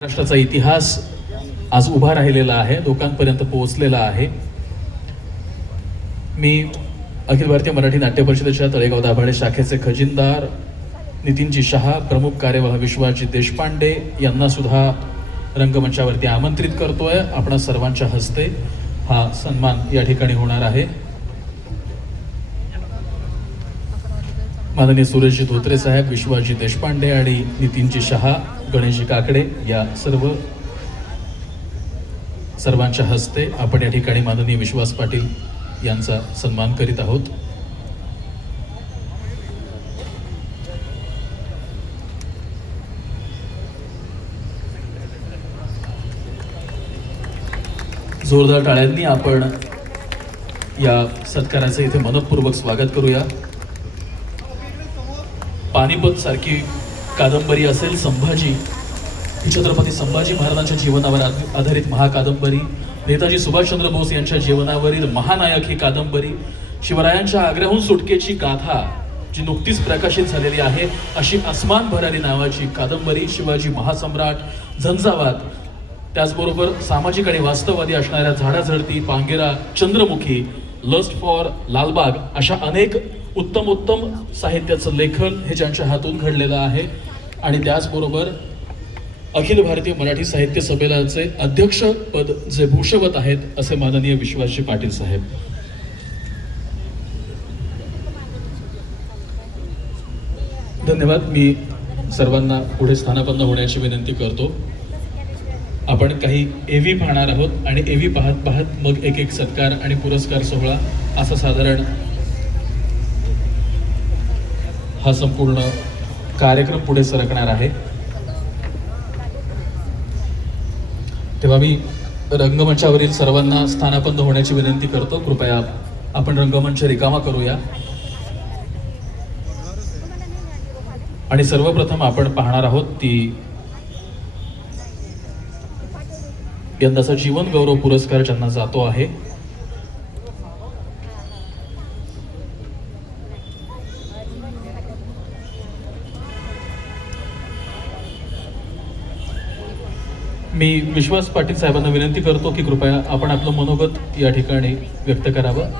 महाराष्ट्राचा इतिहास आज उभा राहिलेला आहे, लोकांपर्यंत पोहोचलेला आहे. मी अखिल भारतीय मराठी नाट्य परिषदेच्या तळेगाव दाभाडे शाखेचे खजिनदार नितीनजी शहा, प्रमुख कार्यवाह विश्वजी देशपांडे यांना सुद्धा रंगमंचावरती आमंत्रित करतोय. आपणा सर्वांच्या हस्ते हा सन्मान या ठिकाणी होणार आहे. माननीय सुरेशजी धोत्रे साहेब, विश्वजी देशपांडे आणि नितीनजी शहा, गणेशजी काकडे या सर्वांच्या हस्ते आपण या ठिकाणी माननीय विश्वास पाटील यांचा सन्मान करीत आहोत. जोरदार टाळ्यांनी आपण या सत्काराचे इथे मनपूर्वक स्वागत करूया. पानिपत सारखी कादंबरी असेल, संभाजी ही छत्रपती संभाजी महाराजांच्या जीवनावर आधारित महाकादंबरी, नेताजी सुभाषचंद्र बोस यांच्या जीवनावरील महानायक ही कादंबरी, शिवरायांच्या आग्र्याहून सुटकेची गाथा जी नुकतीच प्रकाशित झालेली आहे अशी अस्मान भरारी नावाची कादंबरी, शिवाजी महासम्राट, झंझावात, त्याचबरोबर सामाजिक आणि वास्तववादी असणाऱ्या झाडाझडती, पांगेरा, चंद्रमुखी, लस्ट फॉर लालबाग अशा अनेक उत्तम साहित्याचं लेखन हे ज्यांच्या हातून घडलेलं आहे. आणि त्याचबरोबर अखिल भारतीय मराठी साहित्य संमेलनाचे अध्यक्षपद जे भूषवत आहेत असे माननीय विश्वासजी पाटील साहेब. धन्यवाद. मी सर्वांना पुढे स्थानापन्न होण्याची विनंती करतो. आपण काही एव्ही पाहणार आहोत आणि एव्ही पाहत पाहत मग एक एक सत्कार आणि पुरस्कार सोहळा असा साधारण हा संपूर्ण कार्यक्रम पुढे सरकणार आहे. तेव्हा मी रंगमंचावरील सर्वांना स्थानापन्न होण्याची विनंती करतो. कृपया आपण रंगमंच रिकामा करूया. आणि सर्वप्रथम आपण पाहणार आहोत ती यंदाचा जीवन गौरव पुरस्कार ज्यांना जातो आहे. मी विश्वास पाटील साहेबांना विनंती करतो की कृपया आपण आपलं मनोगत या ठिकाणी व्यक्त करावं.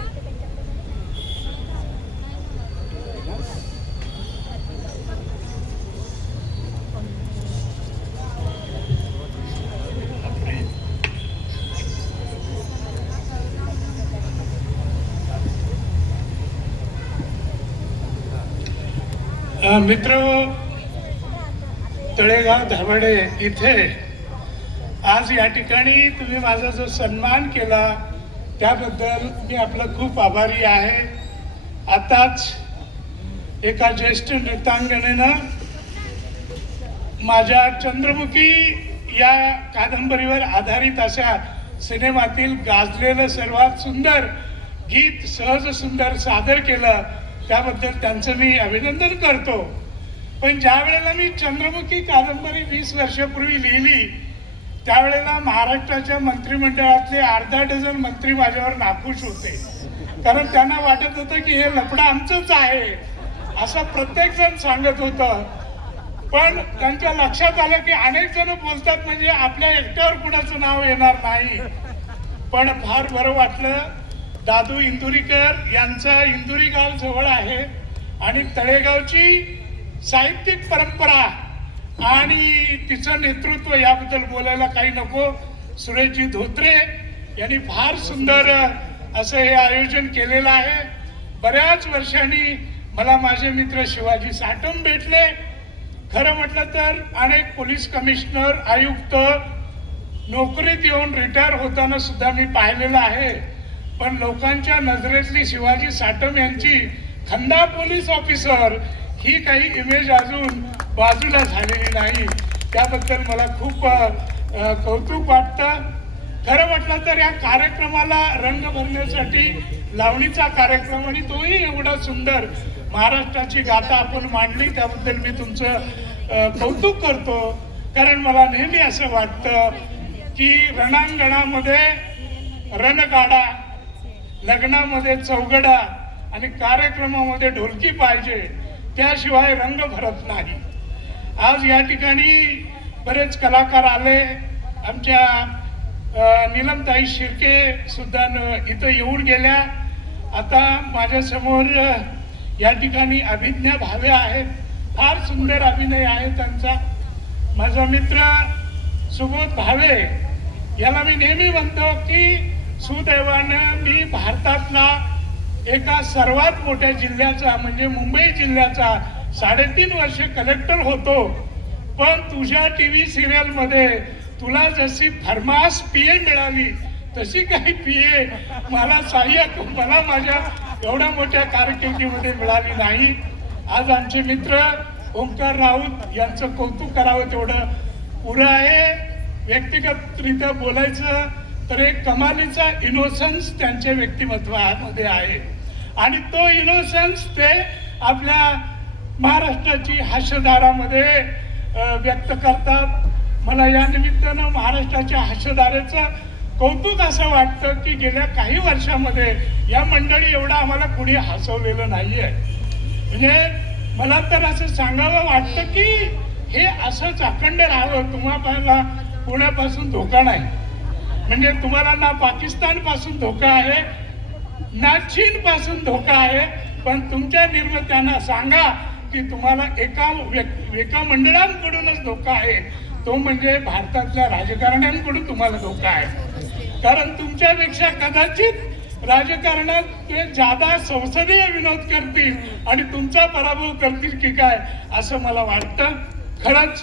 मित्र, तळेगाव दाभाडे इथे आज या ठिकाणी तुम्ही माझा जो सन्मान केला त्याबद्दल मी आपला खूप आभारी आहे. आताच एका ज्येष्ठ नृत्यांगनेनं माझ्या चंद्रमुखी या कादंबरीवर आधारित अशा सिनेमातील गाजलेलं सर्वात सुंदर गीत सहज सुंदर सादर केलं, त्याबद्दल त्यांचं मी अभिनंदन करतो. पण ज्या वेळेला मी चंद्रमुखी कादंबरी 20 वर्षापूर्वी लिहिली त्यावेळेला महाराष्ट्राच्या मंत्रिमंडळातले अर्धा डझन मंत्री माझ्यावर नाखुश होते, कारण त्यांना वाटत होतं की हे लफडं आमचंच आहे असं प्रत्येक जण सांगत होतं. पण त्यांच्या लक्षात आलं की अनेक जण बोलतात म्हणजे आपल्या एकट्यावर कुणाचं नाव येणार नाही. पण फार बरं वाटलं. दादू इंदुरीकर यांचा इंदुरी गाव जवळ आहे आणि तळेगावची साहित्यिक परंपरा आणि तिचं नेतृत्व याबद्दल बोलायला काही नको. सुरेशजी धोत्रे यांनी फार सुंदर असं हे आयोजन केलेलं आहे. बऱ्याच वर्षांनी मला माझे मित्र शिवाजी साटम भेटले. खरं म्हटलं तर अनेक पोलीस कमिशनर, आयुक्त नोकरीत येऊन रिटायर होताना सुद्धा मी पाहिलेलं आहे. पण लोकांच्या नजरेतली शिवाजी साटम यांची खंदा पोलीस ऑफिसर ही काही इमेज अजून बाजूला झालेली नाही. त्याबद्दल मला खूप कौतुक वाटतं. खरं म्हटलं तर या कार्यक्रमाला रंग भरण्यासाठी लावणीचा कार्यक्रम आणि तोही एवढा सुंदर महाराष्ट्राची गाथा आपण मांडली, त्याबद्दल मी तुमचं कौतुक करतो. कारण मला नेहमी असं वाटतं की रणांगणामध्ये रणगाडा, लग्नामध्ये चौघडा आणि कार्यक्रमामध्ये ढोलकी पाहिजे, त्याशिवाय रंग भरत नाही. आज या ठिकाणी बरेच कलाकार आले. आमच्या नीलमताई शिर्के सुद्धा इथं येऊन गेल्या. आता माझ्यासमोर या ठिकाणी अभिज्ञा भावे आहेत. फार सुंदर अभिनय आहे त्यांचा. माझा मित्र सुबोध भावे, याला मी नेहमी म्हणतो की सुदैवानं मी भारतातला एका सर्वात मोठ्या जिल्ह्याचा म्हणजे मुंबई जिल्ह्याचा 3.5 वर्ष कलेक्टर होतो, पण तुझ्या टीव्ही सिरियल मध्ये तुला जशी फरमास पीए मिळाली तशी काही पीए मला सहाय्यक मला माझ्या एवढ्या मोठ्या कारकिर्दीमध्ये मिळाली नाही. आज आमचे मित्र ओंकार राऊत यांचं कौतुक करावं तेवढं पुरं आहे. व्यक्तिगतरित्या बोलायचं तर एक कमालीचा इनोसन्स त्यांच्या व्यक्तिमत्वामध्ये आहे आणि तो इनोसन्स ते आपल्या महाराष्ट्राची हास्यधारामध्ये व्यक्त करतात. मला या निमित्तानं महाराष्ट्राच्या हास्यधारेचं कौतुक असं वाटतं की गेल्या काही वर्षामध्ये या मंडळी एवढं आम्हाला कुणी हसवलेलं नाहीये. म्हणजे मला तर असं सांगावं वाटतं की हे असंच अखंड राहावं. तुम्हाला पुण्यापासून धोका नाही, म्हणजे तुम्हाला ना पाकिस्तान पासून धोका आहे ना चीन पासून धोका आहे, पण तुमच्या निर्मात्यांना सांगा की तुम्हाला एका मंडळांकडूनच धोका आहे, तो म्हणजे भारतातल्या राजकारण्यांकडून तुम्हाला धोका आहे. कारण तुमच्यापेक्षा कदाचित राजकारणात ते जादा संसदीय विनोद करतील आणि तुमचा पराभव करतील की काय असं मला वाटतं. खरंच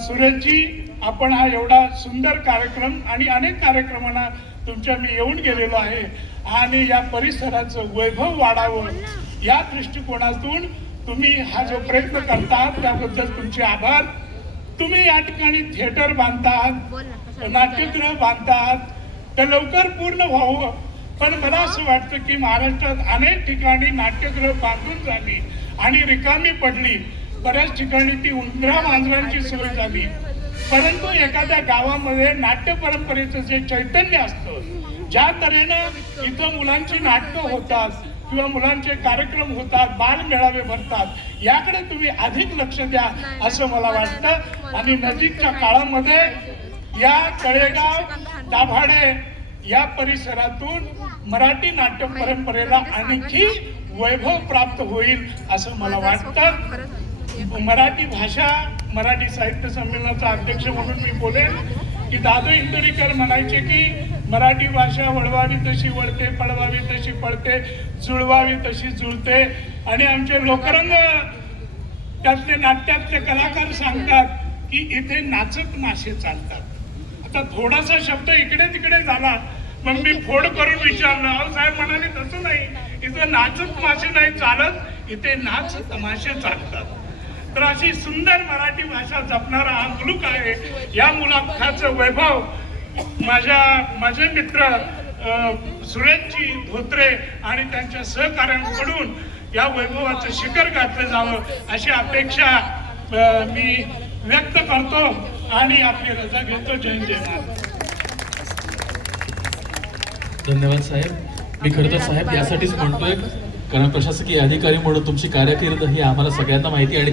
सुरेशजी, आपण हा एवढा सुंदर कार्यक्रम आणि अनेक कार्यक्रमांना तुमच्या मी येऊन गेलेलो आहे आणि या परिसराचं वैभव वाढावं या दृष्टिकोनातून तुम्ही हा जो प्रयत्न करतात त्याबद्दल तुमचे आभार. तुम्ही या ठिकाणी थिएटर बांधतात, नाट्यगृह बांधतात, तर लवकर पूर्ण व्हावं. पण मला असं वाटतं की महाराष्ट्रात अनेक ठिकाणी नाट्यगृह बांधून झाली आणि रिकामी पडली. बऱ्याच ठिकाणी ती उंदरा मांजरांची सोय झाली, परंतु एखाद्या गावामध्ये नाट्य परंपरेचं जे चैतन्य असतं, ज्या तऱ्हेनं इथं मुलांची नाटकं होतात किंवा मुलांचे कार्यक्रम होतात, बालमेळावे भरतात, याकडे तुम्ही अधिक लक्ष द्या असं मला वाटतं. आणि नजीकच्या काळामध्ये या तळेगाव, दाभाडे या परिसरातून मराठी नाट्य परंपरेला आणखी वैभव प्राप्त होईल असं मला वाटतं. मराठी भाषा, मराठी साहित्य संमेलनाचा अध्यक्ष म्हणून मी बोलेन की दादू इंदुरीकर म्हणायचे की मराठी भाषा वळवावी तशी वळते, पळवावी तशी पळते, जुळवावी तशी जुळते. आणि आमचे लोकरंग त्यातले नाट्यातले कलाकार सांगतात की इथे नाचत मासे चालतात. आता थोडासा शब्द इकडे तिकडे झाला, मग मी फोड करून विचारलं, अहो साहेब म्हणाले तसं नाही, इथे नाचत मासे नाही चालत, इथे नाच तमाशे चालतात. तर अशी सुंदर मराठी भाषा जपणारा हा मुलूक आहे. या मुलाखाचं वैभव माझे मित्र सुरेशजी धोत्रे आणि त्यांच्या सहकाऱ्यांकडून या वैभवाचं शिखर गाठलं जावं अशी अपेक्षा मी व्यक्त करतो आणि आपली रजा घेतो. जय जय महाराज. धन्यवाद साहेब. मी खरं तर साहेब यासाठीच म्हणतोय कारण प्रशासकीय अधिकारी म्हणून तुमची कारकीर्द ही आम्हाला सगळ्यांना माहिती आणि